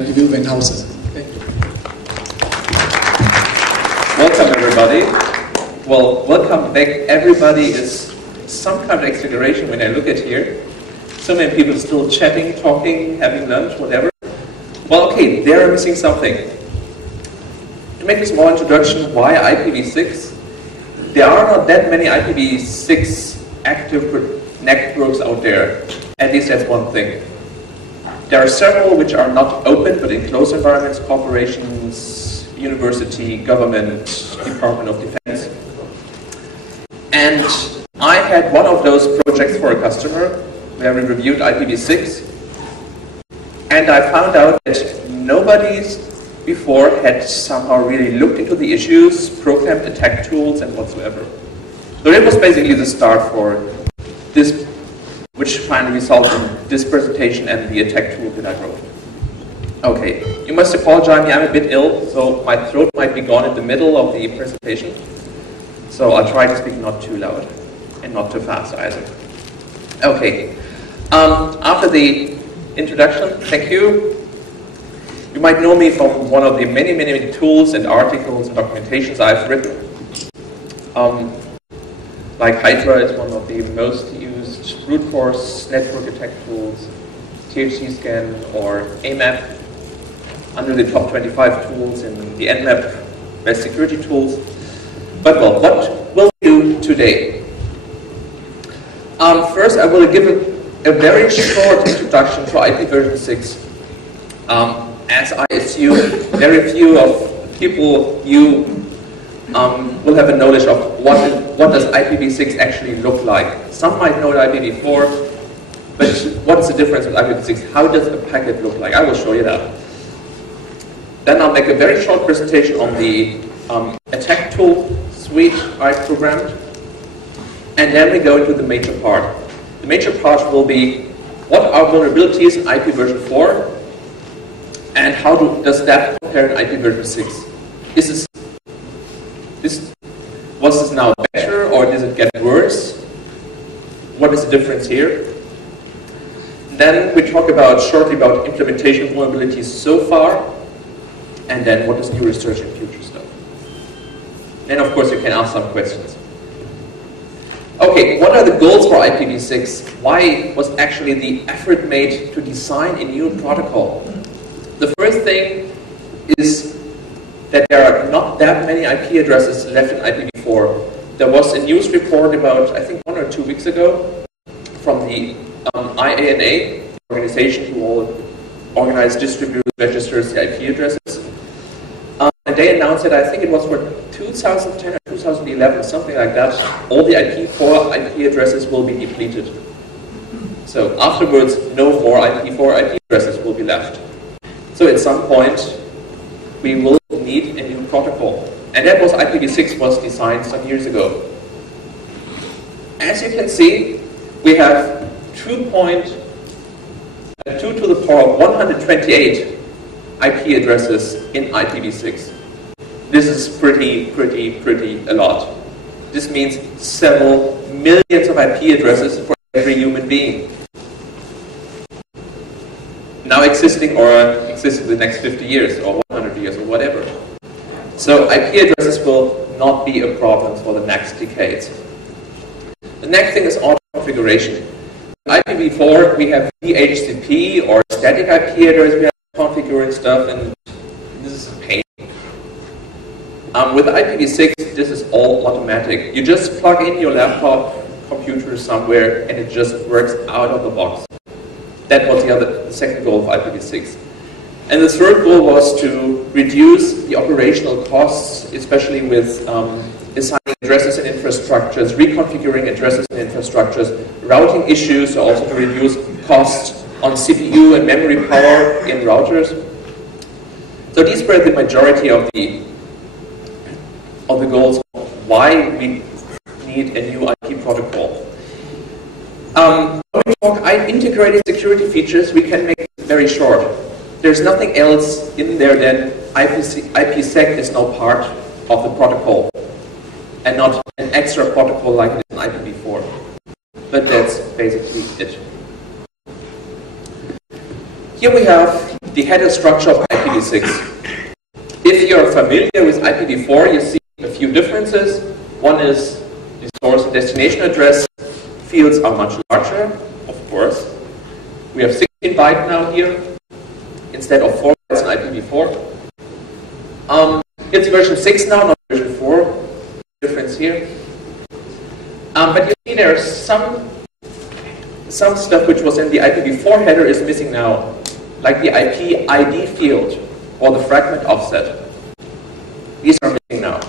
interview when Hause. Okay. Welcome everybody. Well, welcome back. Everybody is some kind of exaggeration when I look at here. So many people still chatting, talking, having lunch, whatever. Well, okay, they're missing something. To make a small introduction, why IPv6? There are not that many IPv6 active networks out there. At least that's one thing. There are several which are not open, but in closed environments, corporations, university, government, Department of Defense. And I had one of those projects for a customer where we reviewed IPv6. And I found out that nobody before had somehow really looked into the issues, programmed attack tools and whatsoever. So that was basically the start for this, which finally resulted in this presentation and the attack tool that I wrote. Okay, you must apologize me, I'm a bit ill, so my throat might be gone in the middle of the presentation. So I'll try to speak not too loud and not too fast either. Okay, after the introduction, thank you. You might know me from one of the many tools and articles and documentations I've written. Like Hydra is one of the most used brute force network attack tools, THC scan or AMAP, under the top 25 tools in the Nmap best security tools. But well, what will we do today? First, I will give a very short introduction to IP version 6. As I assume very few of people will have a knowledge of what does IPv6 actually look like. Some might know IPv4, but what's the difference with IPv6? How does a packet look like? I will show you that. Then I'll make a very short presentation on the attack tool suite I programmed. And then we go into the major part. The major part will be what are vulnerabilities in IP version 4 and how does that compare in IP version 6? Was this now better or does it get worse? What is the difference here? Then we talk shortly about implementation vulnerabilities so far, and then what is new research and future stuff. And of course you can ask some questions. Okay, what are the goals for IPv6? Why was actually the effort made to design a new protocol? The first thing is that there are not that many IP addresses left in IPv4. There was a news report about, I think 1 or 2 weeks ago, from the IANA, organization who all organize, distribute, registers the IP addresses. And they announced that, I think it was for 2010 or 2011, something like that, all the IP4 IP addresses will be depleted. So afterwards, no more IP4 IP addresses will be left. So at some point, we will need a new protocol. And that was IPv6 was designed some years ago. As you can see, we have 2 to the power of 128 IP addresses in IPv6. This is pretty a lot. This means several millions of IP addresses for every human being. Now existing or existing the next 50 years or 100 years or whatever. So IP addresses will not be a problem for the next decades. The next thing is auto configuration. In IPv4 we have DHCP or static IP address, we have configuring stuff, and this is a pain. With IPv6 this is all automatic. You just plug in your laptop computer somewhere and it just works out of the box. That was the second goal of IPv6. And the third goal was to reduce the operational costs, especially with assigning addresses and infrastructures, reconfiguring addresses and infrastructures, routing issues, also to reduce costs on CPU and memory power in routers. So these were the majority of the goals of why we need a new IP protocol. When we talk integrated security features, we can make it very short. There's nothing else in there than IPsec is now part of the protocol and not an extra protocol like it is in IPv4. But that's basically it. Here we have the header structure of IPv6. If you're familiar with IPv4, you see a few differences. One is the source and destination address fields are much larger, of course. We have 16 bytes now here, instead of 4 bytes in IPv4. It's version 6 now, not version 4. Difference here. But you see there's some stuff which was in the IPv4 header is missing now, like the IP ID field or the fragment offset. These are missing now.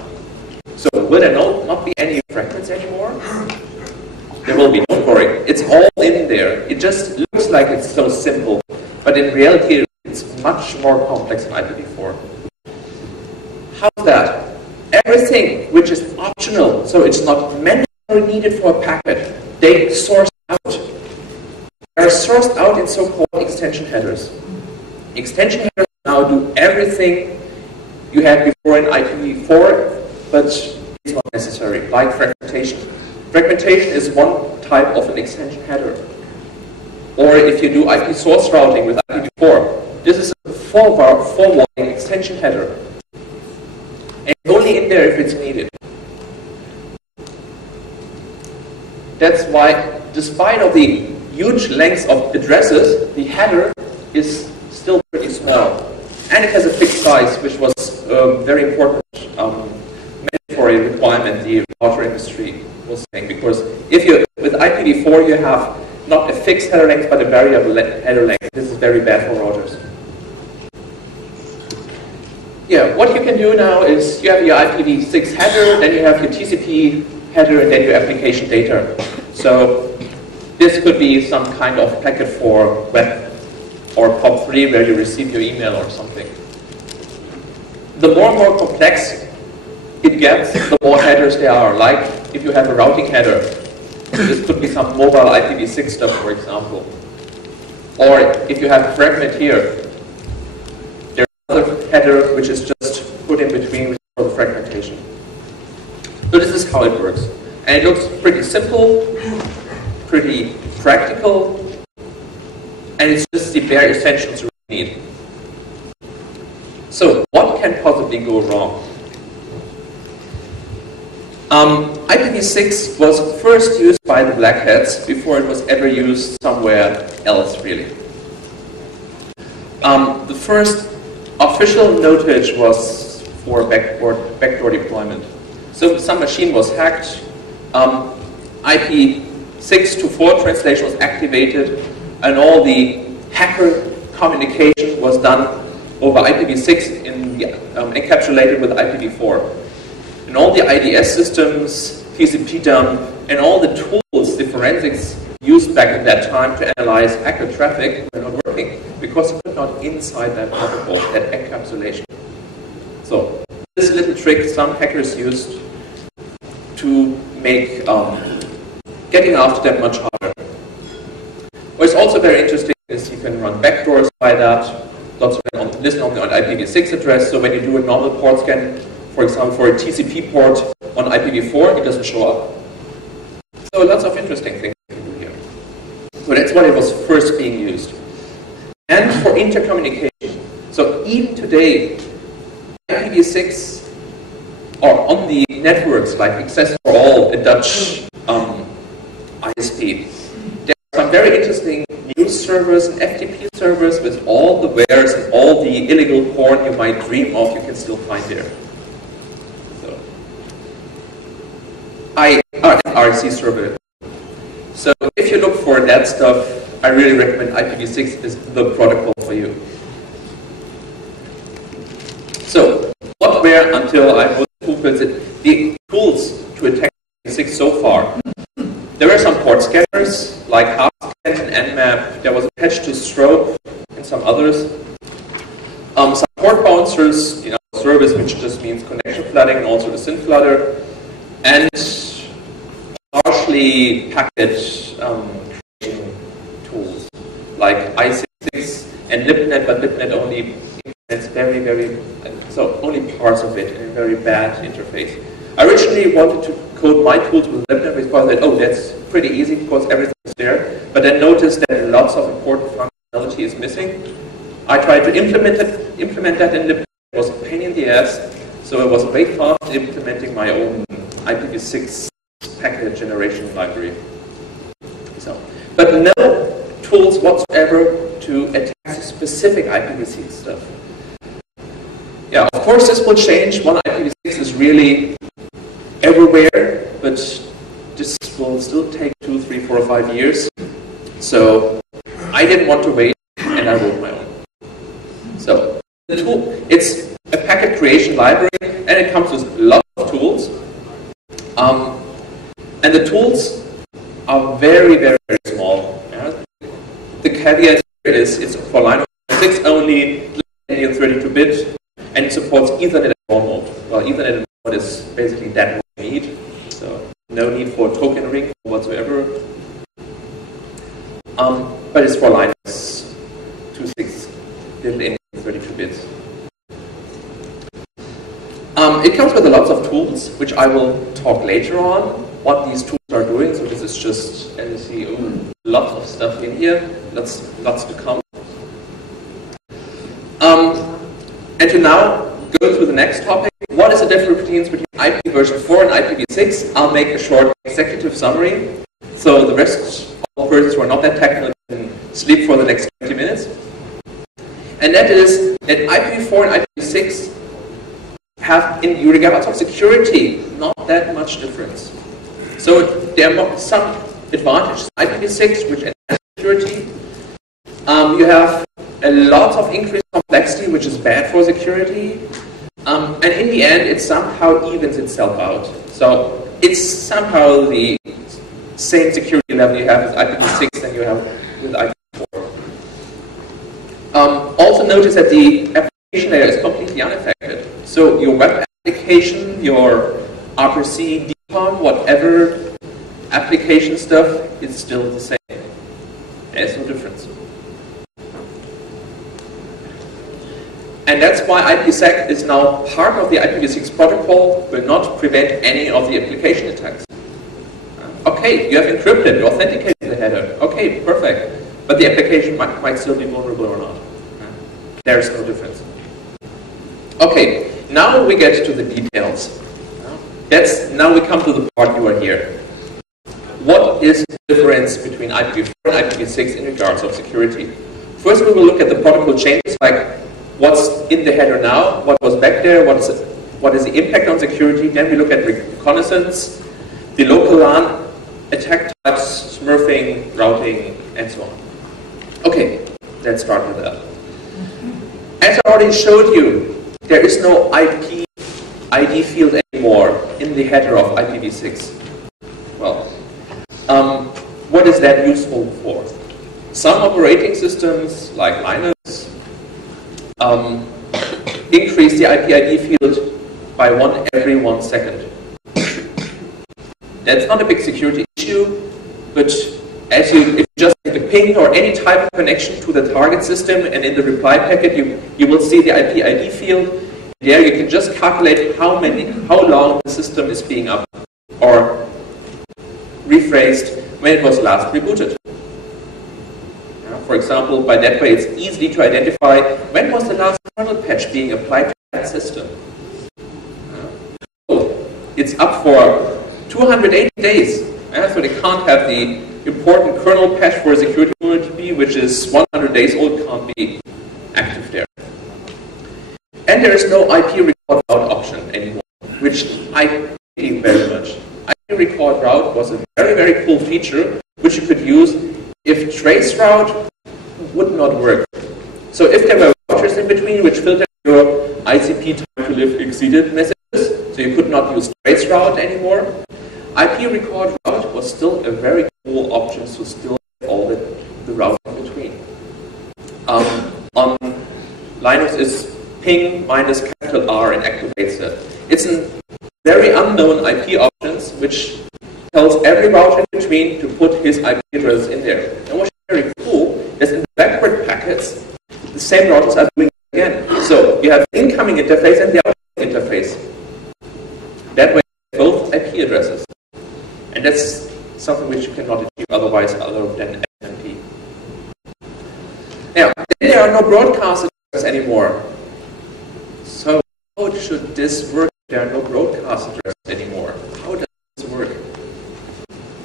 So will there not be any fragments anymore? There will be, don't worry. It's all in there. It just looks like it's so simple, but in reality it's much more complex than IPv4. How's that? Everything which is optional, so it's not mandatory needed for a packet, they source out. They are sourced out in so-called extension headers. Extension headers now do everything you had before in IPv4, but it's not necessary, like fragmentation. Fragmentation is one type of an extension header. Or if you do IP source routing with IPv4, this is a forwarding extension header. And only in there if it's needed. That's why, despite of the huge length of addresses, the header is still pretty small. And it has a fixed size, which was a very important mandatory requirement the router industry was saying. Because if you, with IPv4, you have not a fixed header length, but a variable header length. This is very bad for routers. Yeah, what you can do now is you have your IPv6 header, then you have your TCP header, and then your application data. So this could be some kind of packet for web or POP3 where you receive your email or something. The more and more complex it gets, the more headers there are. Like if you have a routing header, this could be some mobile IPv6 stuff, for example. Or if you have a fragment here, there's another header which is just put in between for the fragmentation. So this is how it works. And it looks pretty simple, pretty practical, and it's just the bare essentials we need. So what can possibly go wrong? IPv6 was first used by the black hats before it was ever used somewhere else, really. The first official notage was for backdoor deployment. So some machine was hacked, IP6 to 4 translation was activated, and all the hacker communication was done over IPv6 encapsulated with IPv4. And all the IDS systems, TCP dump, and all the tools, the forensics used back in that time to analyze hacker traffic were not working because it was not inside that protocol, that encapsulation. So this little trick some hackers used to make getting after them much harder. What's also very interesting is you can run backdoors by that. Lots of them listen only on IPv6 address. So when you do a normal port scan, for example, for a TCP port on IPv4, it doesn't show up. So lots of interesting things you can do here. So that's why it was first being used. And for intercommunication. So even today, IPv6 or on the networks like Access for All, a Dutch ISP, there are some very interesting news servers and FTP servers with all the wares and all the illegal porn you might dream of, you can still find there. So, RC server. So if you look for that stuff, I really recommend IPv6 is the protocol for you. So what were, until I was the tools to attack IPv6 so far? There were some port scanners like Hause.mp4 and Nmap. There was a patch to Strobe and some others. Some port bouncers, service which just means connection flooding and also the SYN floodder, and partially packaged creation tools like i66 and libnet, but libnet only implements so only parts of it in a very bad interface. I originally wanted to code my tools with libnet because I thought, oh, that's pretty easy because everything is there, but then noticed that lots of important functionality is missing. I tried to implement that in the. It was a pain in the ass, so it was very fast implementing my own IPv6 packet generation library. So, but no tools whatsoever to attack specific IPv6 stuff. Yeah, of course this will change. One IPv6 is really everywhere, but this will still take 2, 3, 4, 5 years. So I didn't want to wait, and I wrote my own. So the tool, it's a packet creation library, and it comes with lots of tools. And the tools are very, very, very small. Yeah? The caveat is it's for Linux 6 only, 32-bit, and it supports Ethernet at one mode. Well, Ethernet at one mode is basically that what you need, so no need for token ring whatsoever. But it's for Linux 2.6, little in 32-bit. It comes with lots of tools, which I will talk later on, what these tools are doing. So this is just, as you see, lots of stuff in here, lots to come. And to now go to the next topic, what is the difference between IP version 4 and IPv6? I'll make a short executive summary. So the rest of the persons who are not that technical can sleep for the next 20 minutes. And that is that IPv4 and IPv6 have, in regards of security, not that much difference. So there are some advantages. IPv6, which enhances security. You have a lot of increased complexity, which is bad for security. And in the end, it somehow evens itself out. So it's somehow the same security level you have with IPv6 than you have with IPv4. Also notice that the application layer is completely unaffected. So your web application, your RPC, DCOM, whatever application stuff, is still the same. There's no difference. And that's why IPsec is now part of the IPv6 protocol, will not prevent any of the application attacks. Okay, you have encrypted, you authenticated the header. Okay, perfect. But the application might still be vulnerable or not. There's no difference. Okay, now we get to the details. Now we come to the part you are here. What is the difference between IPv4 and IPv6 in regards of security? First we will look at the protocol changes, like what's in the header now, what was back there, what is the impact on security. Then we look at reconnaissance, the local LAN, attack types, smurfing, routing, and so on. Okay, let's start with that. As I already showed you, there is no IP ID field anymore in the header of IPv6. Well, what is that useful for? Some operating systems, like Linux, increase the IP ID field by 1 every 1 second. That's not a big security issue, but if you just make a ping or any type of connection to the target system, and in the reply packet you will see the IP ID field. There you can just calculate how long the system is being up, or rephrased, when it was last rebooted. For example, by that way it's easy to identify when was the last kernel patch being applied to that system. It's up for 280 days, so they can't have the important kernel patch for a security vulnerability, which is 100 days old, can't be active there. And there is no IP record route option anymore, which I hate very much. IP record route was a very, very cool feature, which you could use if trace route would not work. So if there were routers in between which filtered your ICP time to live exceeded messages, so you could not use trace route anymore, IP record route was still a very cool option to still have all the routes in between. On Linux is ping minus capital R and activates it. It's a very unknown IP options which tells every router in between to put his IP address in there. And what's very cool is in the backward packets, the same routers are doing it again. So you have the incoming interface and the outgoing interface. That way both IP addresses. And that's something which you cannot achieve otherwise other than SMP. Now, there are no broadcast addresses anymore. So how should this work if there are no broadcast addresses anymore? How does this work?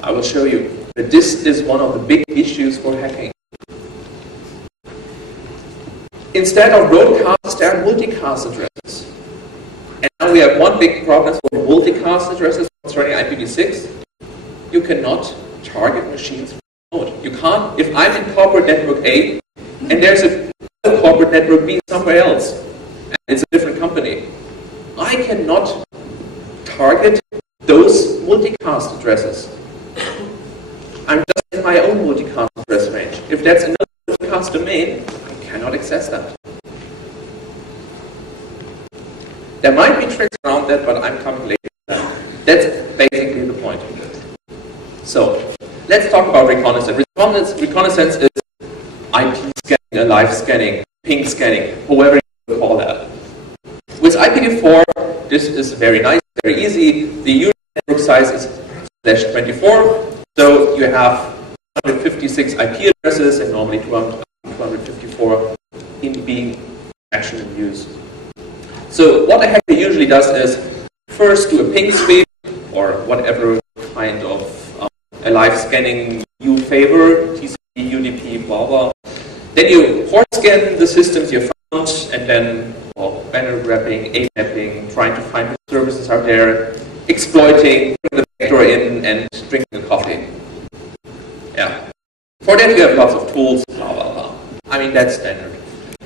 I will show you. But this is one of the big issues for hacking. Instead of broadcasts, there are multicast addresses. And now we have one big problem for multicast addresses concerning IPv6. You cannot target machines from remote. You can't, if I'm in corporate network A, and there's a corporate network B somewhere else, and it's a different company, I cannot target those multicast addresses. I'm just in my own multicast address range. If that's another multicast domain, I cannot access that. There might be tricks around that, but I'm coming later to that. That's basically the point. So, let's talk about reconnaissance. Reconnaissance is IP scanning, live scanning, ping scanning, however you call that. With IPv4, this is very nice, very easy. The unit network size is /24, so you have 156 IP addresses and normally 254 in being actually in use. So what a hacker usually does is first do a ping sweep or whatever kind of a live scanning you favor, TCP, UDP, blah blah. Then you port scan the systems you found and then banner wrapping, A mapping, trying to find which services are there, exploiting, putting the vector in and drinking a coffee. Yeah. For that you have lots of tools, blah blah blah. I mean that's standard.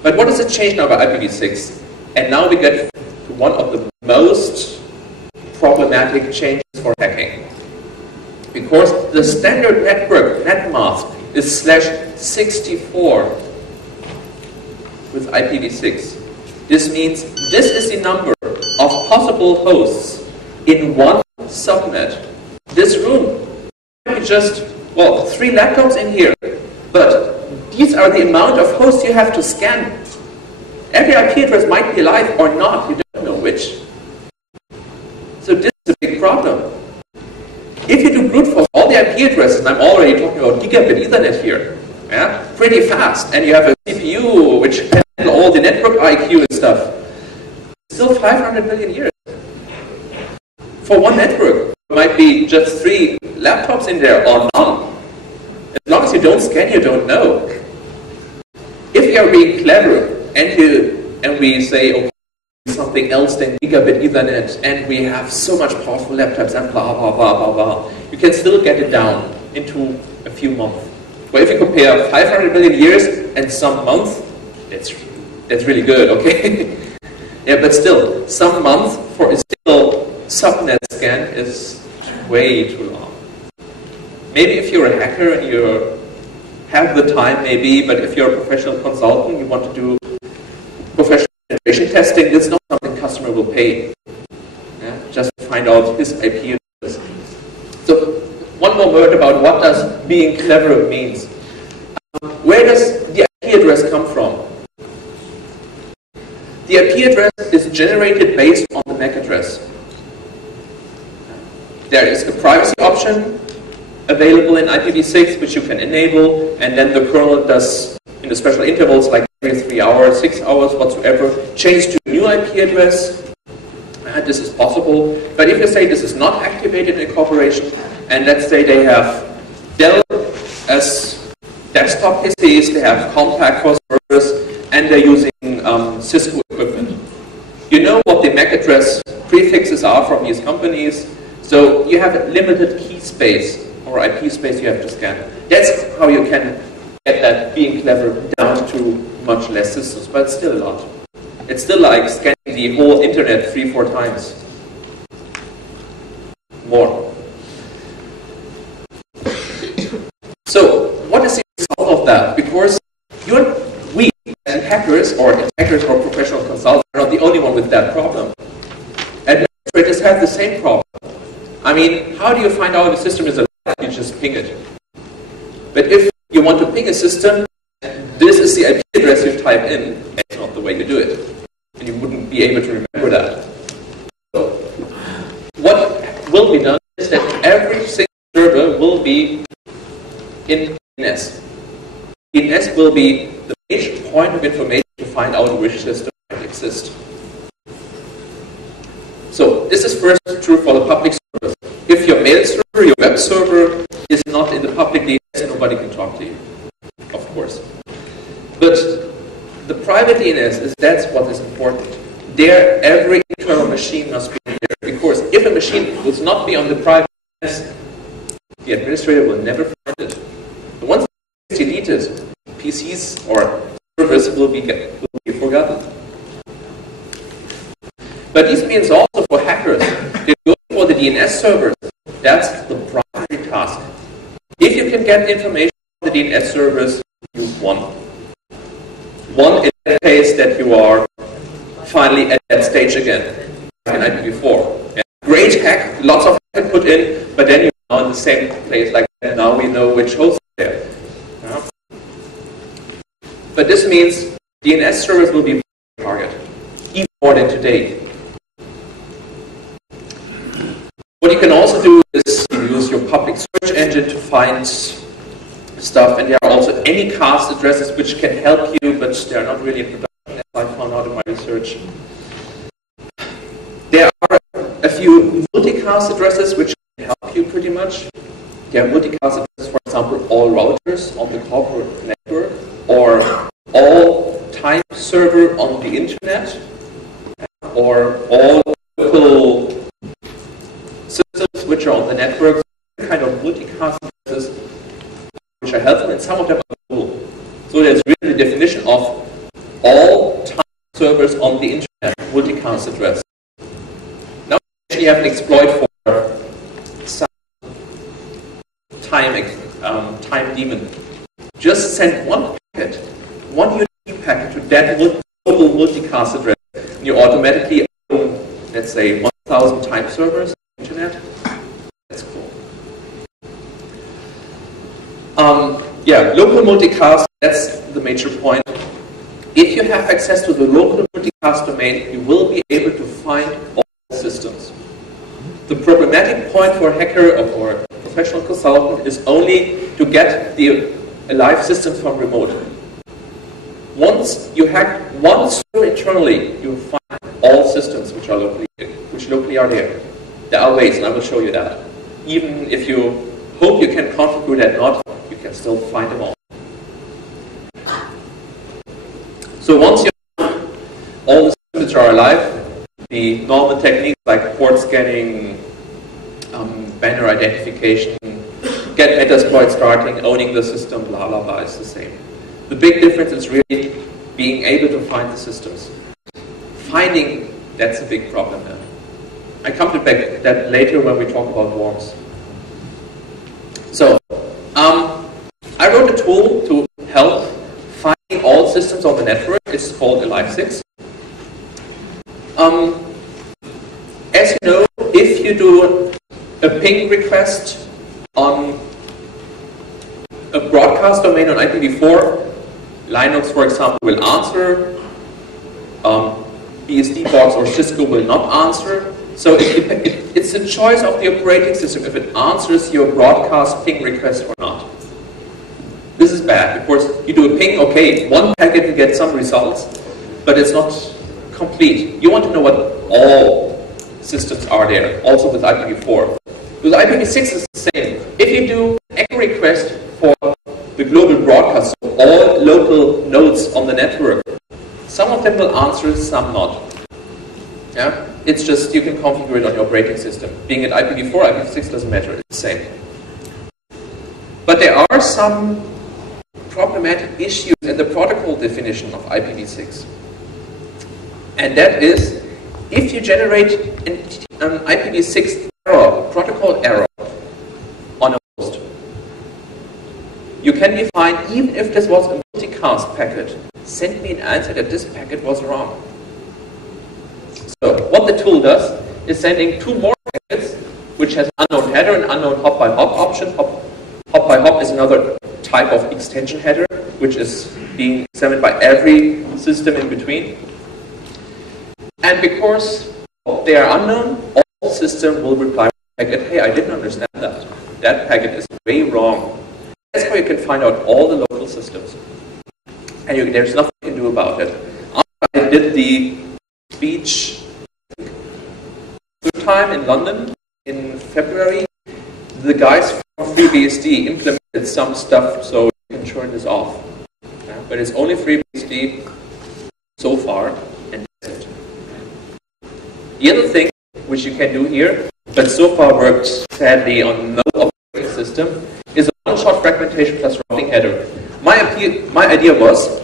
But what does it change now by IPv6? And now we get to one of the most problematic changes for hacking. Because the standard network net mask is /64 with IPv6. This means this is the number of possible hosts in one subnet. This room might be just, 3 laptops in here, but these are the amount of hosts you have to scan. Every IP address might be alive or not, you don't know which. So this is a big problem. If you do brute force all the IP addresses, and I'm already talking about gigabit Ethernet here, yeah, pretty fast, and you have a CPU which can handle all the network IQ and stuff, still 500 million years. For one network, there might be just 3 laptops in there or none. As long as you don't scan, you don't know. If you are being clever, and we say, okay, something else than gigabit Ethernet, and we have so much powerful laptops and blah, blah, blah, blah, blah, you can still get it down into a few months. But if you compare 500 million years and some months, that's really good, okay? Yeah, but still, some months for a single subnet scan is way too long. Maybe if you're a hacker and you have the time, maybe, but if you're a professional consultant, you want to do professional penetration testing, this is not something customer will pay. Yeah? Just to find out his IP address. So, one more word about what does being clever means. Where does the IP address come from? The IP address is generated based on the MAC address. There is a privacy option available in IPv6 which you can enable, and then the kernel does, in the special intervals like every 3 hours, 6 hours, whatsoever, change to a new IP address. This is possible. But if you say this is not activated in a corporation, and let's say they have Dell as desktop PCs, they have Compaq for servers, and they're using Cisco equipment. You know what the MAC address prefixes are from these companies, so you have a limited key space or IP space you have to scan. That's how you can get that being clever down to much less systems, but it's still a lot. It's still like scanning the whole internet 3-4 times. More. So, what is the result of that? Because we, as hackers or attackers or professional consultants, are not the only one with that problem. Administrators have the same problem. I mean, how do you find out if a system is alive? You just ping it. But if you want to ping a system, this is the IP address you type in. That's not the way you do it. And you wouldn't be able to remember that. So, what will be done is that every single server will be in DNS. DNS will be the page point of information to find out which system might exist. So this is first true for the public servers. If your mail server, your web server is not in the public DNS, nobody can talk to you, of course. But the private DNS that's what is important. There, every internal machine must be there, because if a machine will not be on the private DNS, the administrator will never find it. But once it's deleted, PCs or servers will be forgotten. But this means also for hackers, they go for the DNS servers. That's the primary task. If you can get the information from the DNS servers, you've won. One in the case that you are finally at that stage again, like in IPv4. Yeah. Great hack, lots of hack put in, but then you're now in the same place like that. Now we know which host is there. Yeah. But this means DNS servers will be a target, even more than today. What you can also do is use your public search engine to find stuff, and there are also any cast addresses which can help you, but they are not really in production, as I found out in my research. There are a few multicast addresses which can help you pretty much. There are multicast addresses, for example, all routers on the corporate network, or all time server on the internet, or all local systems which are on the network, kind of multicast addresses which are helpful, and some of them are cool. So there's really the definition of all time servers on the internet, multicast address. Now we actually have an exploit for some time daemon. Just send one packet, one UDP packet to that global multicast address, and you automatically own, let's say, 1,000 time servers on the internet. That's cool. Yeah, local multicast, that's the major point. If you have access to the local multicast domain, you will be able to find all systems. The problematic point for a hacker or for a professional consultant is only to get the live systems from remote. Once you hack one server internally, you find all systems which locally are there. There are ways, and I will show you that. Even if you hope you can configure that not, you can still find them all. So once you have all the systems which are alive, the normal techniques like port scanning, banner identification, get metasploit starting, owning the system, blah blah blah is the same. The big difference is really being able to find the systems. Finding, that's a big problem now. I come to that later when we talk about worms. So, I wrote a tool to help finding all systems on the network. It's called Alive6. As you know, if you do a ping request on a broadcast domain on IPv4, Linux, for example, will answer. BSD box or Cisco will not answer. So it's a choice of the operating system if it answers your broadcast ping request or not. This is bad because you do a ping, okay, one packet you get some results, but it's not complete. You want to know what all systems are there, also with IPv4. With IPv6 is the same. If you do a request for the global broadcast, so all local nodes on the network, some of them will answer, some not. Yeah? It's just you can configure it on your operating system. Being it IPv4, IPv6 doesn't matter, it's the same. But there are some problematic issues in the protocol definition of IPv6. And that is, if you generate an IPv6 error, protocol error, on a host, you can define, even if this was a multicast packet, send me an answer that this packet was wrong. So what the tool does is sending two more packets, which has unknown header and unknown hop-by-hop option. Hop-by-hop is another type of extension header, which is being examined by every system in between. And because they are unknown, all systems will reply to the packet, hey, I didn't understand that. That packet is way wrong. That's how you can find out all the local systems. And there's nothing you can do about it. I did the speech third time in London in February. The guys from FreeBSD implemented some stuff so you can turn this off. Yeah, but it's only FreeBSD so far, and that's it. The other thing which you can do here, but so far worked sadly on no operating system, is a one-shot fragmentation plus routing header. My idea was,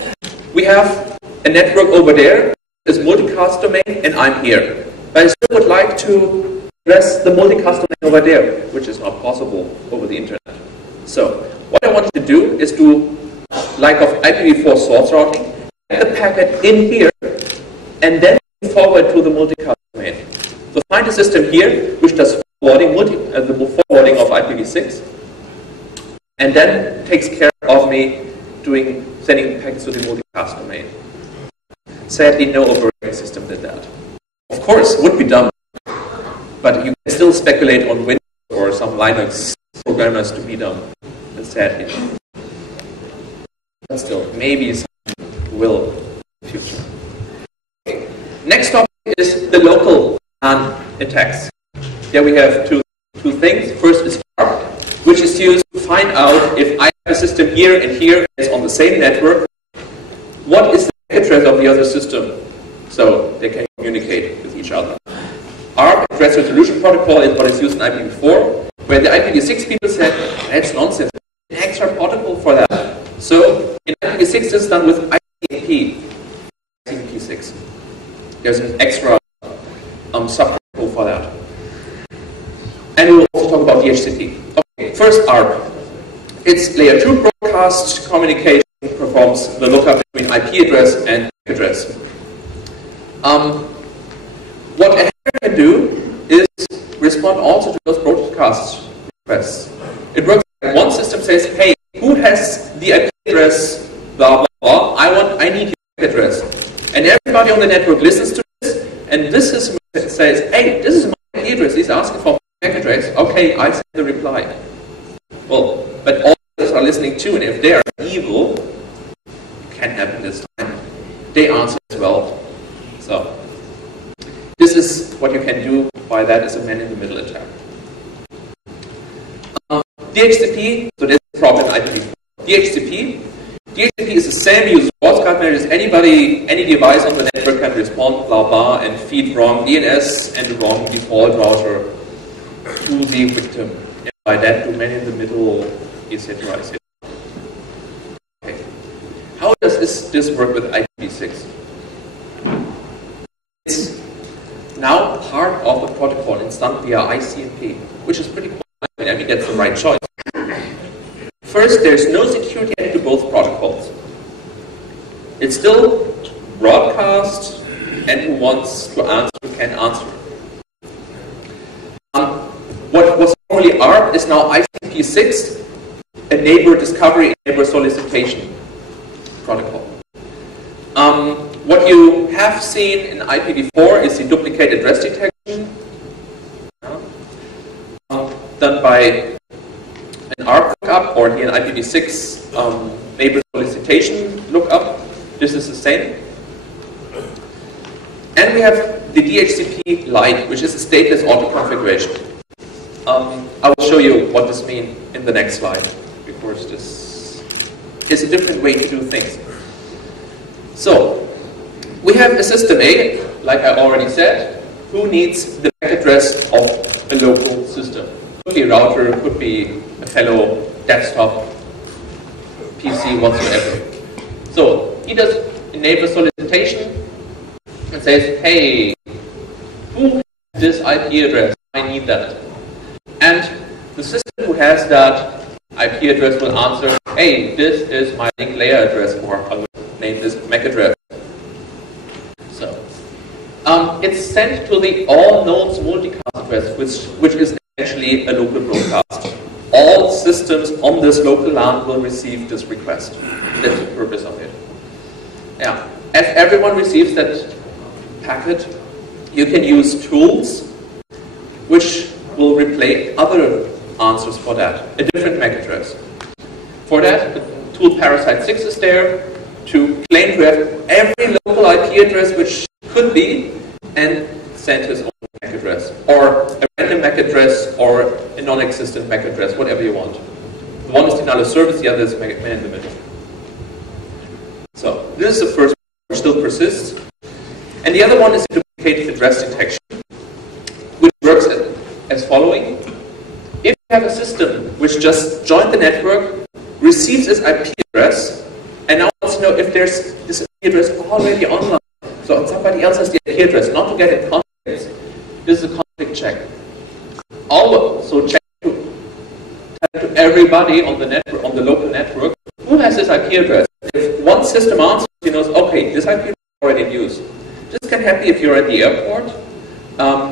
we have a network over there, this multicast domain, and I'm here. But I still would like to address the multicast domain over there, which is not possible over the internet. So, what I wanted to do is do, like of IPv4 source routing, get the packet in here, and then forward to the multicast domain. So find a system here which does forwarding, the forwarding of IPv6, and then takes care of me sending packets to the multicast domain. Sadly, no operating system did that. Of course, it would be done, but you can still speculate on Windows or some Linux programmers to be done. And sadly, but still, maybe someone will in the future. Okay. Next topic is the local attacks. There we have two things. First is ARP, which is used to find out if I have a system here and here is on the same network, what is the MAC address of the other system, so they can communicate with each other. ARP, Address Resolution Protocol, is what is used in IPv4, where the IPv6 people said, that's nonsense, an extra protocol for that. So in IPv6 this is done with ICMP6. There's an extra subprotocol for that. And we'll also talk about DHCP. Okay, first ARP. It's layer 2 broadcast communication, performs the lookup between IP address and MAC address. What a hacker can do is respond also to those broadcast requests. It works like one system says, hey, who has the IP address, blah, blah, blah, I need your MAC address. And everybody on the network listens to this, and this system says, hey, this is my IP address, he's asking for my MAC address, okay, I send the reply. Well, but all others are listening too, and if they are evil, it can happen this time, they answer as well. So, this is what you can do by that as a man-in-the-middle attack. DHCP, so there's a problem in IPv4. DHCP is the same, you use broadcast manager as anybody, any device on the network can respond, blah blah, and feed wrong DNS and the wrong default router to the victim. And by that, do man-in-the-middle, etc., etc. Okay. How does this work with IPv6? It's now part of the protocol and it's done via ICMP, which is pretty cool. I mean, that's the right choice. First, there's no security added to both protocols. It's still broadcast, and who wants to answer can answer. What was formerly ARP is now ICMP6, a neighbor discovery, neighbor solicitation protocol. What you have seen in IPv4 is the duplicate address detection, done by an ARP lookup, or here an IPv6 neighbor solicitation lookup. This is the same. And we have the DHCP Lite, which is a stateless auto-configuration. I will show you what this means in the next slide, because this is a different way to do things. So, we have a system A, like I already said, who needs the MAC address of a local system. Could be a router, could be a fellow desktop, PC, whatsoever. So, he does a neighbor solicitation and says, hey, who has this IP address? I need that. And the system who has that IP address will answer, hey, this is my link layer address, or I will name this MAC address. So, it's sent to the all nodes multicast address, which is essentially a local broadcast. All systems on this local LAN will receive this request. That's the purpose of it. Yeah. As everyone receives that packet, you can use tools which will replace other answers for that, a different MAC address. For that, the tool Parasite 6 is there to claim to have every local IP address which could be, and send his own MAC address, or a random MAC address, or a non-existent MAC address, whatever you want. The one is denial of service, the other is man in the middle. So this is the first one, which still persists. And the other one is duplicate address detection, which works as following. If you have a system which just joined the network, receives its IP address, and now wants to know if there's this IP address already online. So somebody else has the IP address, not to get in conflicts. This is a conflict check. So check to everybody on the network, on the local network, who has this IP address. If one system answers, he knows, okay, this IP address is already in use. This can happen if you're at the airport,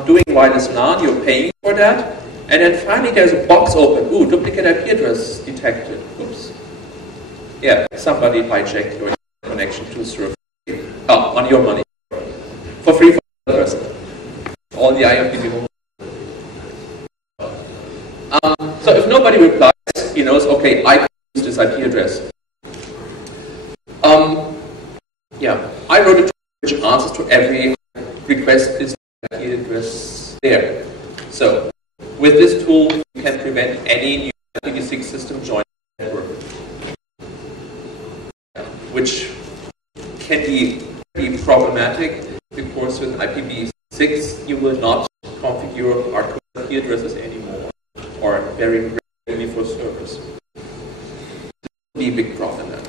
doing wireless LAN, you're paying for that, and then finally there's a box open. Ooh, duplicate IP address detected. Oops. Yeah, somebody hijacked your connection to server. Oh, on your money. For free for the person. All the IOP people. So if nobody replies, he knows, okay, I can use this IP address. Yeah, I wrote a tool which answers to every request is IP address there. So with this tool, you can prevent any new IPv6 system joining the network, which can be problematic because with IPv6 you will not configure hardcode IP addresses anymore, or very rarely for servers. This will be a big problem then.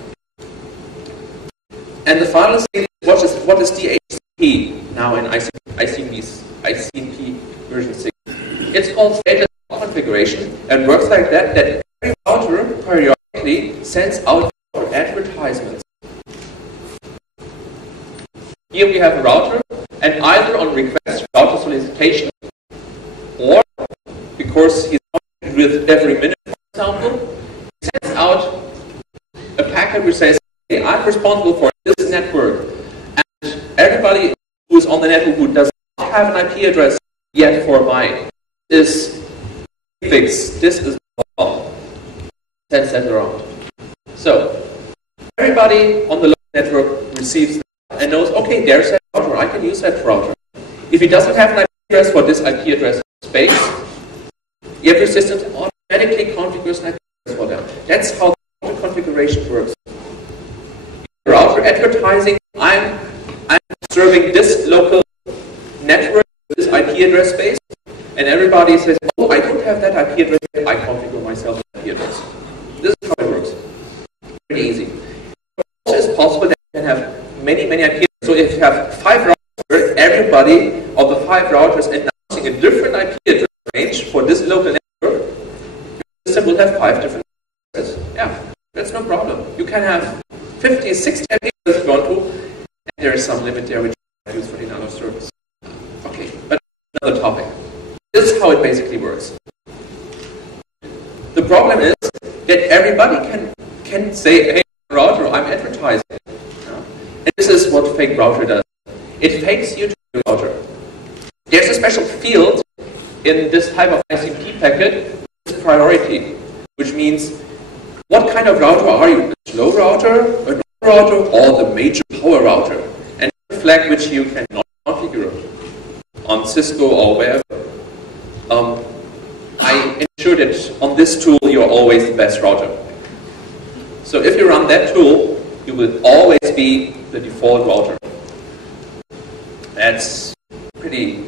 And the final thing is, what is DHCP now in ICMP version 6? It's called status configuration, and works like that every router periodically sends out advertisements. Here we have a router, and either on request router solicitation, or because he's with every minute, for example, he sends out a packet which says, hey, I'm responsible for this network, and everybody who's on the network who does not have an IP address yet for mine is fixed. This is wrong. Sends that around. So everybody on the local network receives that and knows, okay, there's that router, I can use that router. If he doesn't have an IP address for this IP address space, every system automatically configures an IP address for them. That's how the router configuration works. Router advertising, I'm serving this local network with this IP address space, and everybody says, oh, I don't have that IP address, I configure myself an IP address. This is how it works. Pretty easy. It also is possible that you can have many IP addresses. So if you have 5 routers, everybody of the 5 routers announcing a different IP address range for this local network, your system will have 5 different addresses. Yeah, that's no problem. You can have 50, 60 IP addresses if you want to, and there is some limit there which you use for denial of service. Okay, but another topic. This is how it basically works. The problem is that everybody can say, hey, router, I'm advertising. And this is what fake router does. It fakes you to the router. There's a special field in this type of ICMP packet, priority, which means what kind of router are you? A slow router, a no router, or the major power router? And a flag which you cannot configure on Cisco or wherever. I ensure that on this tool you're always the best router. So if you run that tool, you will always be the default router. That's pretty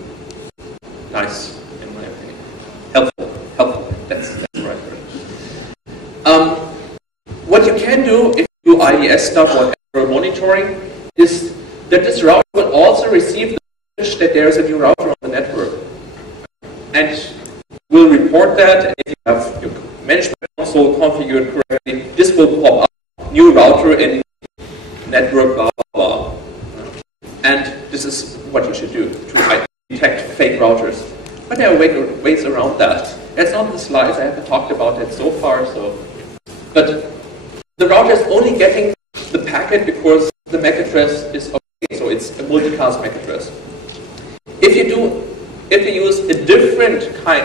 nice, in my opinion. Helpful. That's the right word. What you can do if you do IDS stuff or error monitoring is that this router will also receive the message that there is a new router on the network, and will report that. And if you have your management console configured correctly, this will pop up, new router in network, blah, blah, blah. And this is what you should do to detect fake routers. But there are ways around that. That's not the slides, I haven't talked about that so far. But the router is only getting the packet because the MAC address is okay, so it's a multicast MAC address. If you use a different kind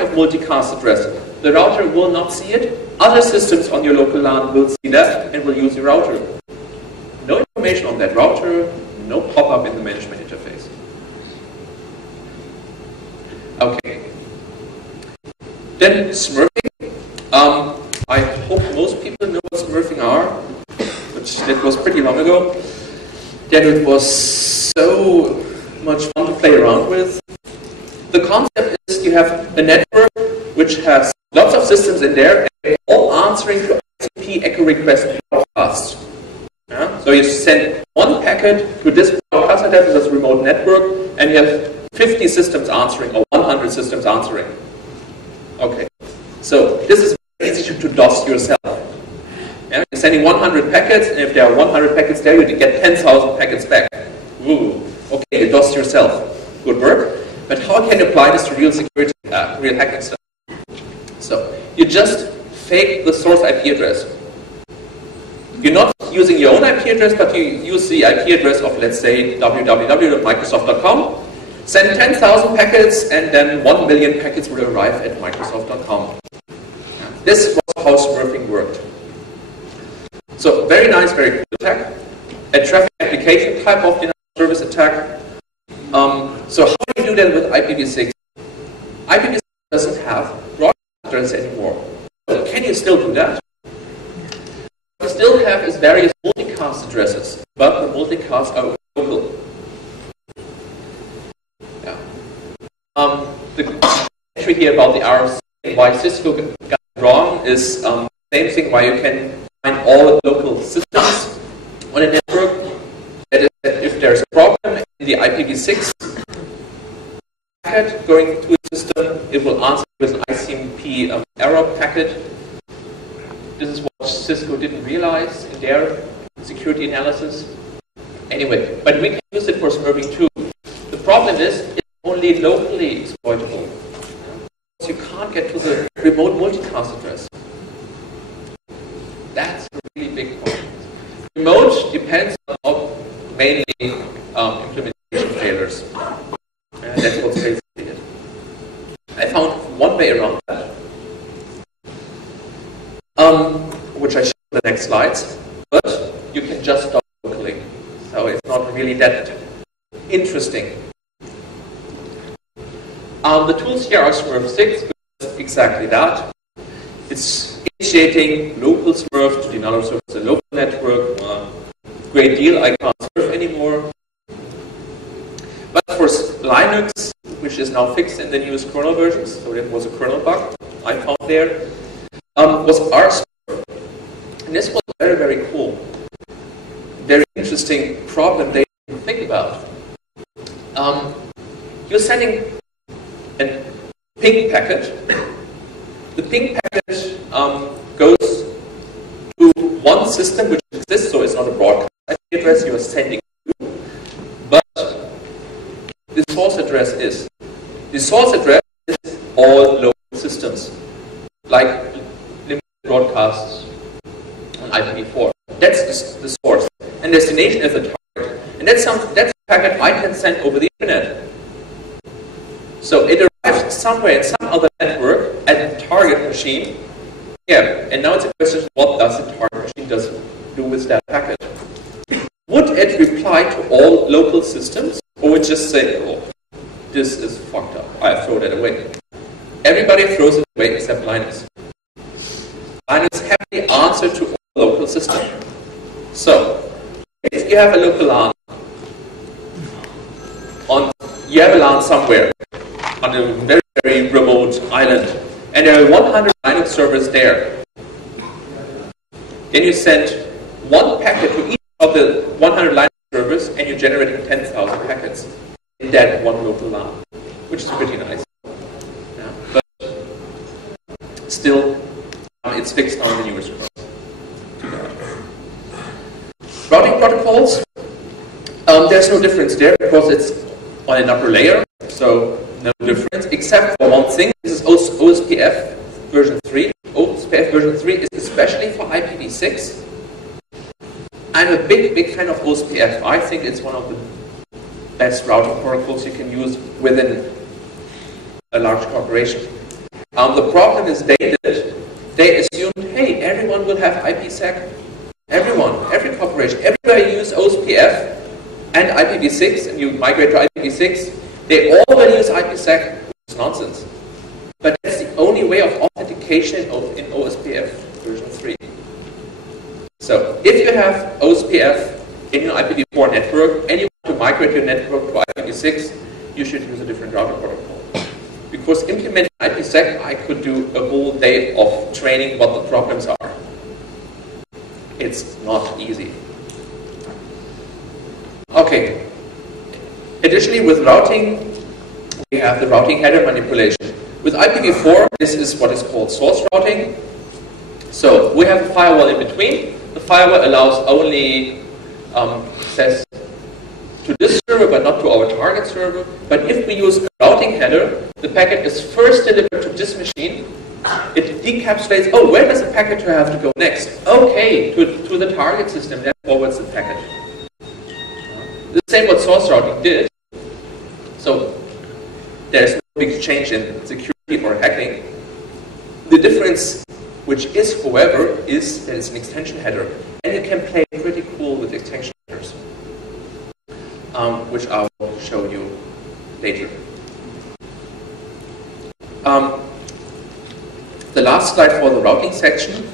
of multicast address, the router will not see it. Other systems on your local LAN will see that and will use your router. information on that router, no pop-up in the management interface. Okay. Then smurfing. I hope most people know what smurfing are, which that was pretty long ago. Then it was so much fun to play around with. The concept is you have a network which has lots of systems in there, and they're all answering to ICP echo request broadcasts. Yeah? So you send one packet to this broadcast address, this remote network, and you have 50 systems answering or 100 systems answering. Okay, so this is easy to DOS yourself. Yeah? You're sending 100 packets, and if there are 100 packets there, you get 10,000 packets back. Ooh, okay, you DOS yourself. Good work. But how can you apply this to real security, real hacking stuff? So you just fake the source IP address. You're not using your own IP address, but you use the IP address of, let's say, www.microsoft.com. Send 10,000 packets, and then 1 million packets will arrive at Microsoft.com. This was how smurfing worked. So very nice, very cool attack. A traffic application type of denial of service attack. So how do you do that with IPv6? IPv6 doesn't have broadcast address anymore. So can you still do that? What you still have is various multicast addresses, but the multicasts are local. Yeah. The entry here about the RFC and why Cisco got wrong is the same thing why you can find all local systems on a network. That is, that if there's a problem in the IPv6 packet going to a system, it will answer with an ICMP error packet. This is what Cisco didn't realize in their security analysis. Anyway, but we can use it for smurfing too. The problem is it's only locally exploitable. So you can't get to the remote multicast address. That's a really big point. Remote depends on mainly implementation failures. That's what's basically it. I found one way around that, which I show in the next slides, but you can just stop locally. So it's not really that interesting. The tools here are Smurf6, which is exactly that. It's initiating local Smurf to deny service a local network. Great deal, I can't surf anymore. But for Linux, which is now fixed in the newest kernel versions, so that was a kernel bug I found there, was rsmurf. And this was very, very cool. Very interesting problem they didn't think about. You're sending a ping packet. The ping packet goes to one system which exists, so it's not a broadcast IP address you are sending to, but the source address is. The source address is all local systems, like limited broadcasts on IPv4. That's the source. And destination is the target. And that's a packet I can send over the internet. So it arrives somewhere in some other network at the target machine. Yeah, and now it's a question of what does the target machine do with that packet? Would it reply to all local systems, or would it just say, oh, this is fucked up, I throw that away? Everybody throws it away except Linux. Linux happily answers to all local systems. So, if you have a local LAN, you have a LAN somewhere on a very, very remote island, and there are 100 Linux servers there. Then you send one packet to each of the 100 Linux servers, and you're generating 10,000 packets in that one local LAN, which is pretty nice. Yeah. But still, it's fixed on the newest kernel. Routing protocols, there's no difference there because it's on an upper layer, so no difference, except for one thing. This is OSPF version 3. OSPF version 3 is especially for IPv6. I'm a big, big fan of OSPF. I think it's one of the best routing protocols you can use within a large corporation. The problem is they assumed, hey, everyone will have IPsec. Everyone, every corporation, everybody uses OSPF. IPv6 and you migrate to IPv6, they all will use IPsec, which is nonsense. But that's the only way of authentication in OSPF version 3. So if you have OSPF in your IPv4 network and you want to migrate your network to IPv6, you should use a different router protocol. Because implementing IPsec, I could do a whole day of training what the problems are. It's not easy. Okay. Additionally, with routing, we have the routing header manipulation. With IPv4, this is what is called source routing. So we have a firewall in between. The firewall allows only access to this server, but not to our target server. But if we use a routing header, the packet is first delivered to this machine. It decapsulates, oh, where does the packet have to go next? Okay, to the target system, then forwards the packet. The same what source routing did. So there's no big change in security or hacking. The difference, which is, however, is that it's an extension header. And you can play pretty cool with extension headers, which I will show you later. The last slide for the routing section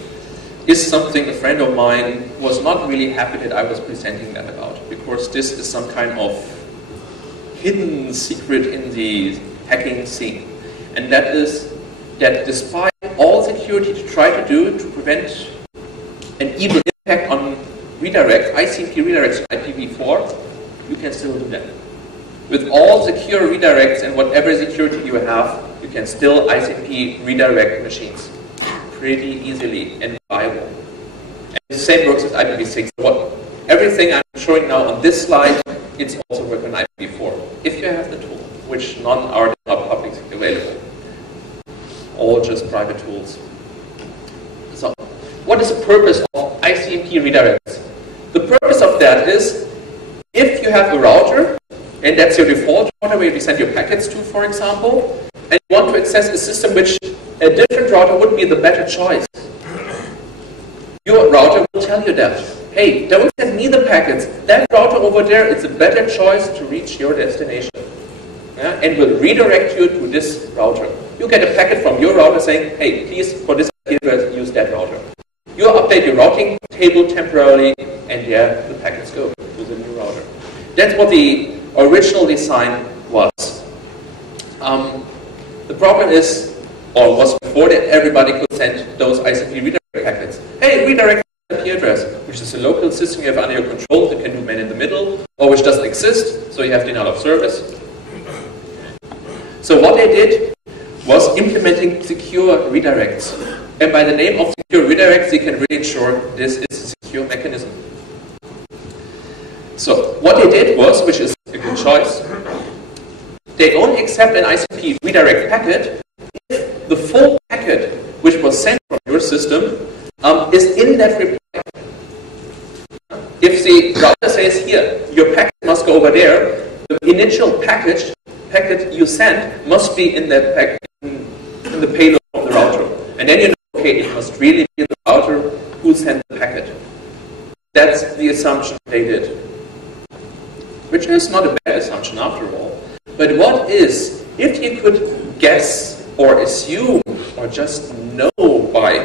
is something a friend of mine was not really happy that I was presenting that about, because this is some kind of hidden secret in the hacking scene. And that is that despite all security to try to do to prevent an evil impact on redirects, ICMP redirects to IPv4, you can still do that. With all secure redirects and whatever security you have, you can still ICMP redirect machines pretty easily and reliable. And the same works with IPv6. Everything I'm showing now on this slide, it's also work on IPv4, if you have the tool, which none are not publicly available. All just private tools. So, what is the purpose of ICMP redirects? The purpose of that is, if you have a router, and that's your default router where you send your packets to, for example, and you want to access a system which a different router would be the better choice. Your router will tell you that. Hey, don't send me the packets. That router over there is a better choice to reach your destination. Yeah? And will redirect you to this router. You get a packet from your router saying, hey, please, for this address, use that router. You update your routing table temporarily, and there the packets go to the new router. That's what the original design was. The problem is, or was before that, everybody could send those ICMP redirect packets. Hey, redirect IP address, which is a local system you have under your control, that can do man in the middle, or which doesn't exist, so you have denial of service. So what they did was implementing secure redirects. And by the name of secure redirects, you can really ensure this is a secure mechanism. So what they did was, which is a good choice, they only accept an ICMP redirect packet if the full packet which was sent from your system is in that reply. If the router says, here, your packet must go over there, the initial packet you sent must be in that packet, in the payload of the router. And then you know, okay, it must really be the router who sent the packet. That's the assumption they did. Which is not a bad assumption after all. But what is, if you could guess or assume or just know by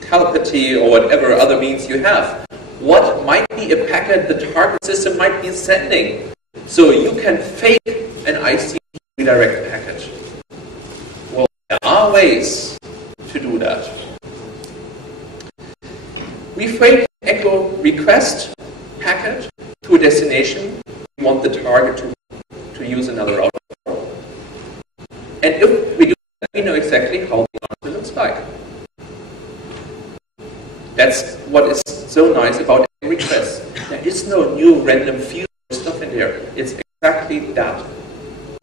telepathy or whatever other means you have, what might be a packet the target system might be sending, so you can fake an ICMP redirect packet? Well, there are ways to do that. We fake an echo request packet to a destination. We want the target to use another router. And if we do that, we know exactly how the answer looks like. That's what is so nice about echo requests. There is no new random field or stuff in there. It's exactly that.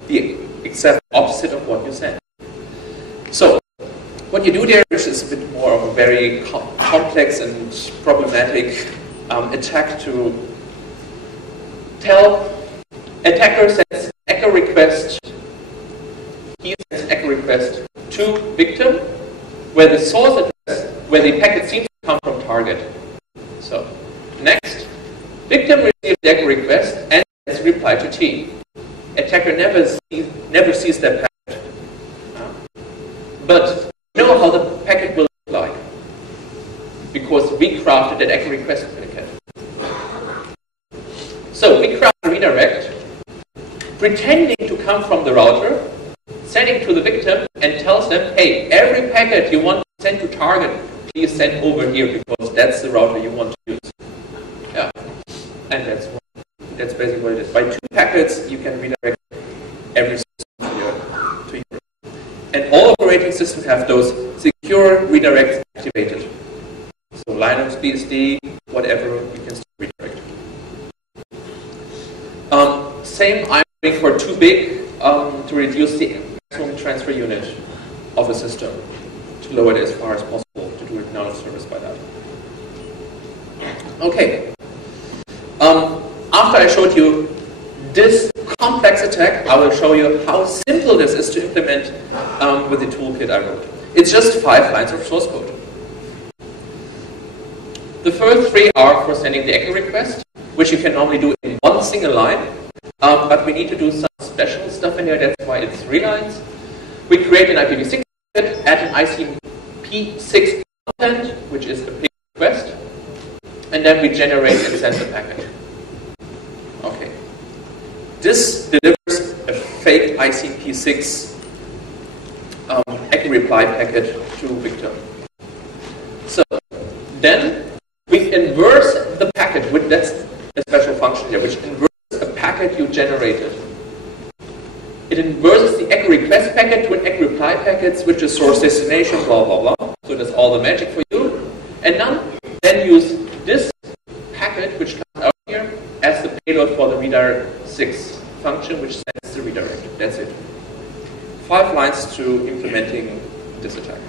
The exact opposite of what you send. So, what you do there, which is a bit more of a very complex and problematic attack to tell attacker sends echo request, he sends echo request to victim, where the source address, where the packet seems to come from target. So, next, victim receives the echo request and has I to T. Attacker never sees that packet. But you know how the packet will look like, because we crafted that ACK request predicate. So we craft a redirect, pretending to come from the router, sending to the victim, and tells them, hey, every packet you want to send to target, please send over here, because that's the router you want to use. Yeah, and that's basically what it is. By 2 packets, you can redirect every system to you. And all operating systems have those secure redirects activated. So Linux, BSD, whatever, you can still redirect. Same I'm doing for 2 big to reduce the maximum transfer unit of a system, to lower it as far as possible, to do a denial of service by that. Okay. After I showed you this complex attack, I will show you how simple this is to implement with the toolkit I wrote. It's just 5 lines of source code. The first 3 are for sending the ACK request, which you can normally do in 1 single line, but we need to do some special stuff in here, that's why it's 3 lines. We create an IPv6 packet, add an HITBSecConf2006 content, which is a ping request, and then we generate and send the packet. Okay. This delivers a fake ICP6 ACK reply packet to victim. So then we inverse the packet, that's a special function here, which inverts a packet you generated. It inverses the ACK request packet to an ACK reply packet, switches source destination, blah blah blah. So that's all the magic for you. And then use this packet, which comes out here, as the payload for the redirect 6 function, which sends the redirect. That's it. 5 lines to implementing this attack.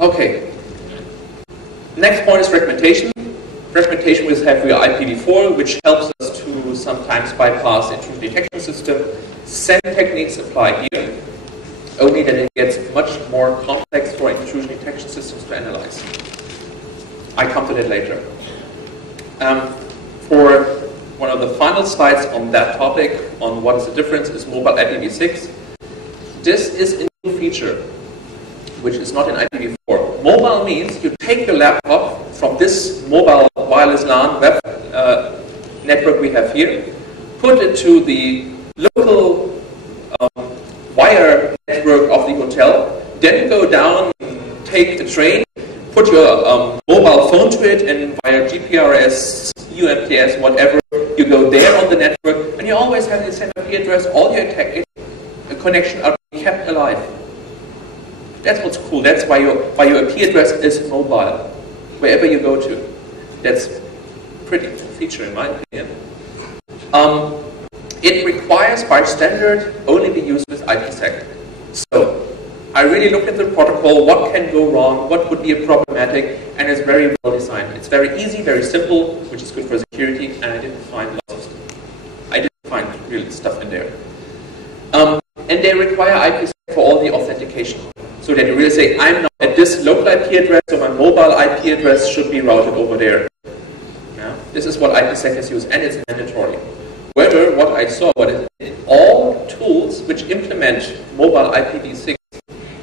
Okay. Next point is fragmentation. Fragmentation will have your IPv4, which helps us to sometimes bypass the intrusion detection system. Same techniques apply here, only that it gets much more complex for intrusion detection systems to analyze. I come to that later. For one of the final slides on that topic, on what is the difference, is mobile IPv6. This is a new feature, which is not in IPv4. Mobile means you take your laptop from this mobile wireless LAN web network we have here, put it to the local wire network of the hotel, then go down, take a train, put your mobile phone to it, and via GPRS, UMTS, whatever, you go there on the network, and you always have the same IP address. All your connections are kept alive. That's what's cool. That's why your IP address is mobile, wherever you go to. That's a pretty cool feature, in my opinion. It requires, by standard, only be used with IPsec. So, I really looked at the protocol, what can go wrong, what would be a problematic, and it's very well designed. It's very easy, very simple, which is good for security, and I didn't find lots of stuff. I didn't find real stuff in there. And they require IPsec for all the authentication. So that you really say, I'm not at this local IP address, so my mobile IP address should be routed over there. Yeah? This is what IPsec is used, and it's mandatory. Whether what I saw, in all tools which implement mobile IPv6,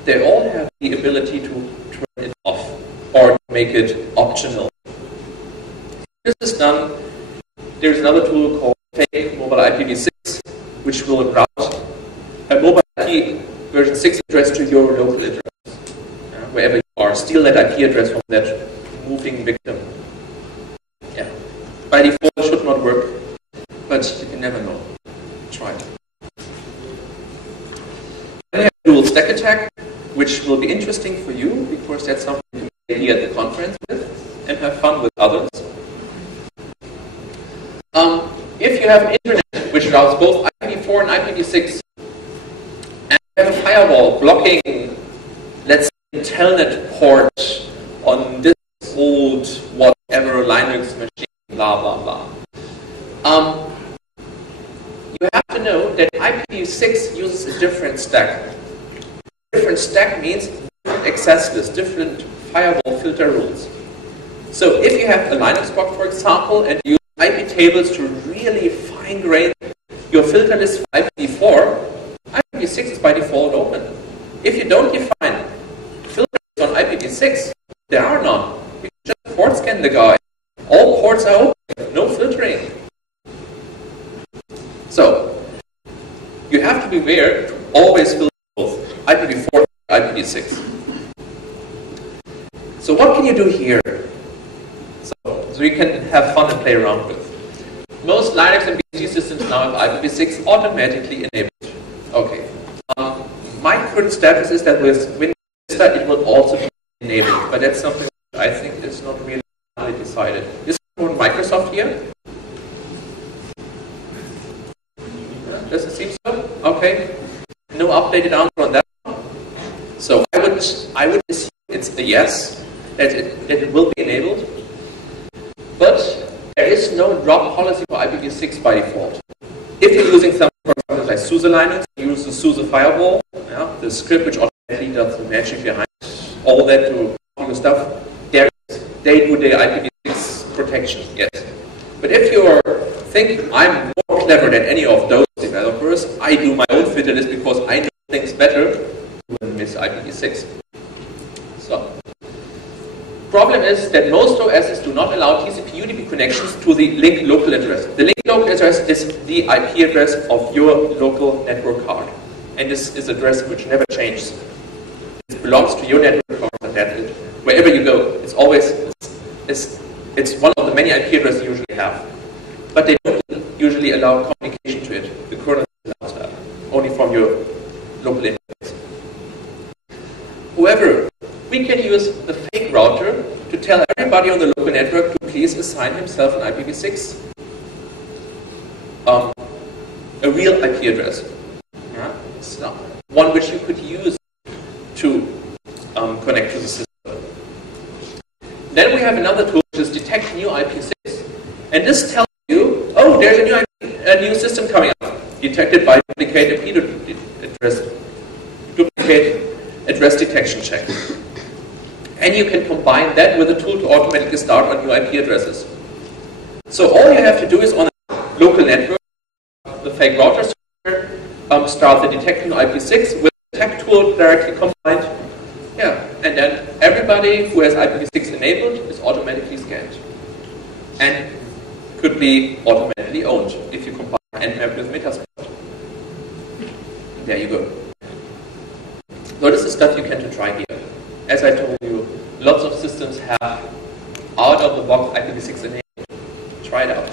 they all have the ability to turn it off or make it optional. This is done. There's another tool called fake mobile IPv6, which will route a mobile IP version 6 address to your local address, wherever you are. Steal that IP address from that moving victim. Yeah. By default, it should not work, but you can never know. Try it. Then we have dual stack attack, which will be interesting for you, because that's something you can play here at the conference with and have fun with others. If you have an internet which routes both IPv4 and IPv6, and you have a firewall blocking, let's say, telnet port on this old whatever Linux machine, blah blah blah. You have to know that IPv6 uses a different stack. Different stack means different access lists, different firewall filter rules. So if you have a Linux box, for example, and you use IP tables to really really fine-grained your filter list for IPv4, IPv6 is by default open. If you don't define filters on IPv6, there are none. You can just port scan the guy. All ports are open, no filtering. So, you have to be aware to always filter both IPv4 and IPv6. So what can you do here? So you can have fun and play around with. Most Linux and BSD systems now have IPv6 automatically enabled. Okay. My current status is that with Windows Vista it will also be enabled, but that's something I think is not really decided. Is Microsoft here? Does it seem so? Okay. No updated answer on that one. So I would assume it's a yes, that it will be enabled. But there is no drop policy for IPv6 by default. If you're using something, for example, like SUSE Linux, you use the SUSE firewall, the script which automatically does the magic behind all that to do stuff, they do the IPv6 protection, yes. But if you're thinking, I'm more clever than any of those developers, I do my own filter list because I know things better, you will miss IPv6. So, problem is that most OSs do not allow TCP UDP connections to the link local address. The link local address is the IP address of your local network card. And this is an address which never changes. It belongs to your network card, and that is, wherever you go, it's always, it's one of the many IP addresses you usually have. But they don't usually allow communication to it. The kernel allows that, only from your local interface. However, we can use the fake router to tell everybody on the local network to please assign himself an IPv6, a real IP address. Yeah? It's not one which you could use to connect to the system. Then we have another tool which is detect new IP6, and this tells you, oh, there's a new system coming up, detected by duplicate address detection check. And you can combine that with a tool to automatically start on new IP addresses. So all you have to do is on a local network, the fake router server, start the detect new IP6 with the tech tool directly combined. Yeah, and then everybody who has IPv6 enabled is automatically scanned. And could be automatically owned if you combine nmap with Metascode. There you go. So this is stuff you can try here. As I told you, lots of systems have out-of-the-box IPv6 enabled. Try it out.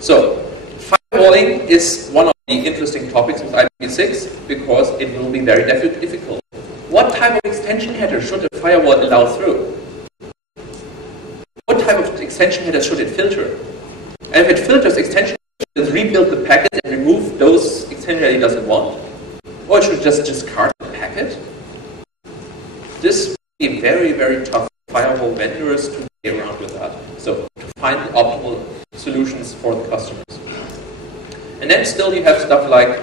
So, firewalling is one of the interesting topics with IPv6 because it will be very difficult. What type of extension header should a firewall allow through? What type of extension header should it filter? And if it filters extension headers, rebuild the packet and remove those extension headers it doesn't want? Or it should just discard the packet? This will be very, very tough for firewall vendors to play around with that. So, to find the optimal solutions for the customers. And then still you have stuff like,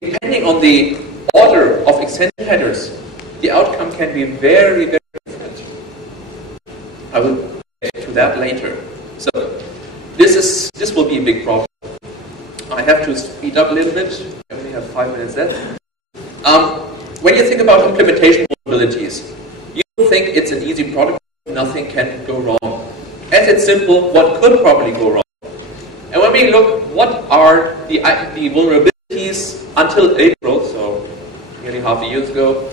depending on the order of extension headers, the outcome can be very, very different. I will get to that later. So, this will be a big problem. I have to speed up a little bit. I only have 5 minutes left. When you think about implementation vulnerabilities, you think it's an easy product, nothing can go wrong. As it's simple, what could probably go wrong? And when we look, what are the vulnerabilities until April, so nearly half a year ago,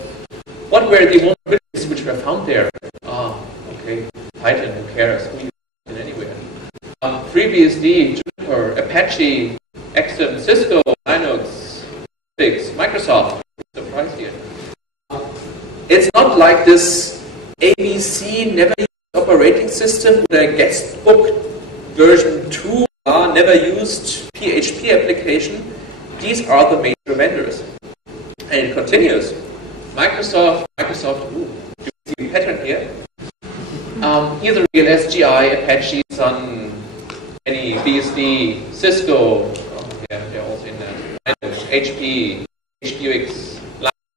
what were the vulnerabilities which were found there? Okay, Python, who cares? Who uses it anywhere? FreeBSD, Juniper, Apache, XM, Cisco, Linux, Microsoft. Surprise here. It's not like this ABC never used operating system with a guestbook version 2 never used PHP application. These are the major vendors. And it continues. Microsoft, ooh, you see a pattern here. Here's a real SGI, Apache, Sun, any BSD, Cisco, yeah, they're also in there. HP, HQX,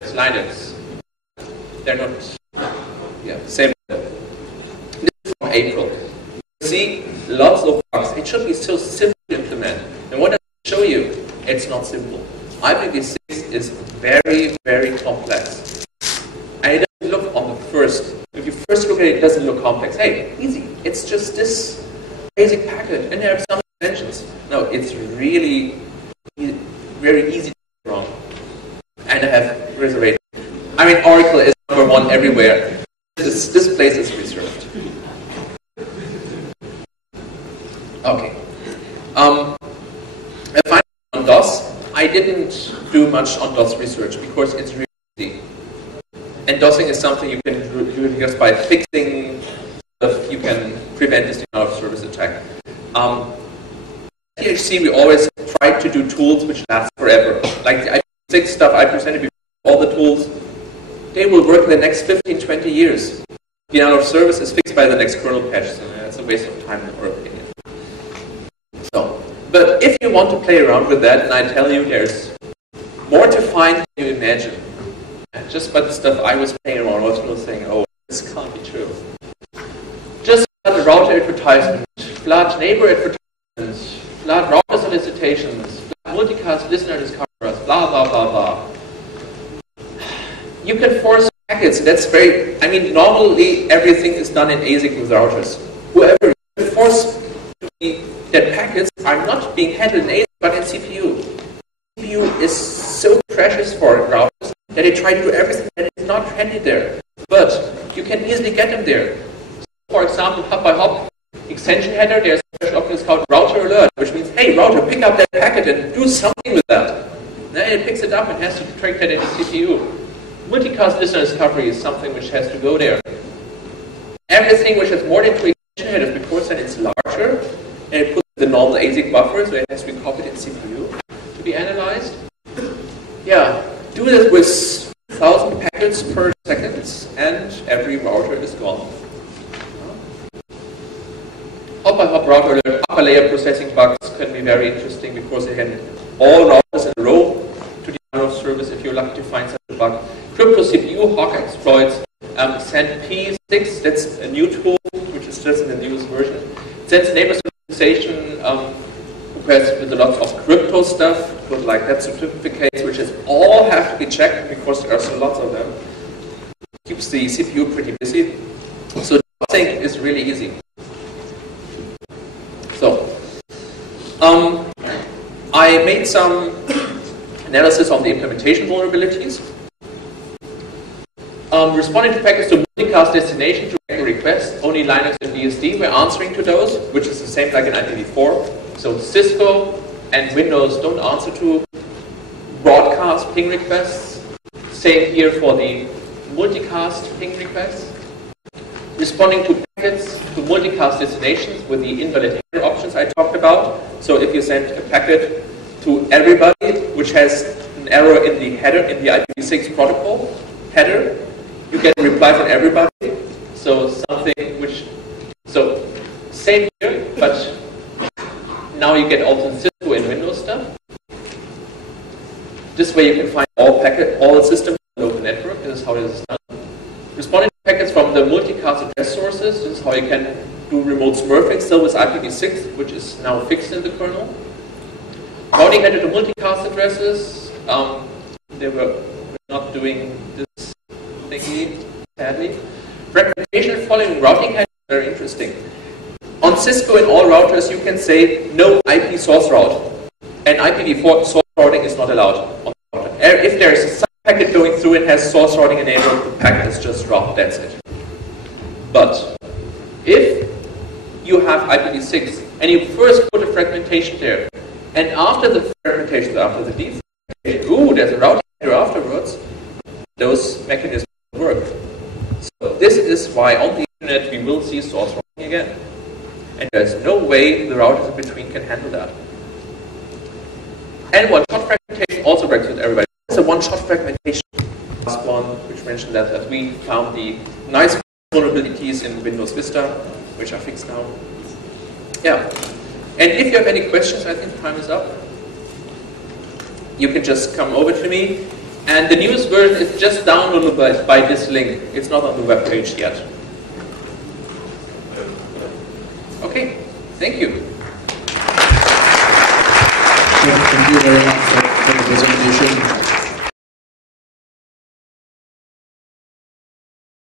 Linux. They're not, yeah, same. This is from April. You see lots of bugs. It should be so simple to implement. And what I show you, it's not simple. IPv6 is very, very complex. And it doesn't look on the first. If you first look at it, it doesn't look complex. Hey, easy. It's just this basic packet, and there are some extensions. No, it's really very easy to get wrong. And I have reservations. I mean, Oracle is #1 everywhere. This place is reserved. Okay. Finally, on DOS, I didn't do much on DOS research because it's really easy. And DOSing is something you can do just by fixing stuff. You can prevent this denial of service attack. At THC, we always try to do tools which last forever. Like the IPv6 stuff I presented before, all the tools, they will work in the next 15, 20 years. Denial of service is fixed by the next kernel patch, so that's a waste of time in our opinion. So, but if you want to play around with that, and I tell you there's more to find than you imagine. And just by the stuff I was playing around, I was really saying, oh, this can't be true. Just flood the router advertisement, flood neighbor advertisements, flood router solicitations, flood multicast listener discoverers, blah, blah, blah, blah. You can force packets. That's very, I mean, normally everything is done in ASIC with routers. Whoever you force to be, that packets are not being handled in ASIC but in CPU. CPU is so precious for routers that they try to do everything that is not handy there. But you can easily get them there. So for example, hop by hop extension header, there's a special object called router alert, which means, hey, router, pick up that packet and do something with that. Then it picks it up and has to track that into CPU. Multicast listener discovery is something which has to go there. Everything which has more than 2 extension headers, because then it's larger, and it puts the normal ASIC buffer, so it has to be copied in CPU to be analyzed. Yeah, do this with 1,000 packets per second, and every router is gone. Hop-by-hop router alert, upper layer processing bugs can be very interesting because they can all routers in a row to denial of service if you're lucky to find such a bug. Crypto CPU, Hawk exploits, send P6, that's a new tool which is just in the newest version. Sends neighbor certification requests with a lot of crypto stuff, with like that certificates, which is all have to be checked because there are so lots of them. Keeps the CPU pretty busy. So DOSing is really easy. So, I made some analysis on the implementation vulnerabilities. Responding to packets to multicast destination to make a request, only Linux and BSD were answering to those, which is the same like in IPv4. So Cisco and Windows don't answer to broadcast ping requests. Same here for the multicast ping requests. Responding to packets to multicast destinations with the invalid header options I talked about. So if you send a packet to everybody, which has an error in the header, in the IPv6 protocol header, you get a reply from everybody. So something which, so same here, but now you get also Cisco and Windows stuff. This way you can find all systems on the local network. This is how this is done. Responding to packets from the multicast address sources. This is how you can do remote smurfing still with IPv6, which is now fixed in the kernel. Routing header to multicast addresses. They were not doing this thingy, sadly. Fragmentation following routing header is very interesting. On Cisco in all routers, you can say no IP source route, and IPv4 source routing is not allowed on the router. If there is some packet going through and has source routing enabled, the packet is just dropped, that's it. But if you have IPv6 and you first put a fragmentation there, and after the fragmentation, after the defragmentation, ooh, there's a routing header afterwards, those mechanisms work. So this is why on the internet we will see source routing again. And there's no way the routers in between can handle that. And one-shot fragmentation also works with everybody. It's a one-shot fragmentation. Last one, which mentioned that we found the nice vulnerabilities in Windows Vista, which are fixed now. Yeah. And if you have any questions, I think time is up. You can just come over to me. And the newest version is just downloadable by this link. It's not on the web page yet. Okay, thank you. Thank you very much for the presentation.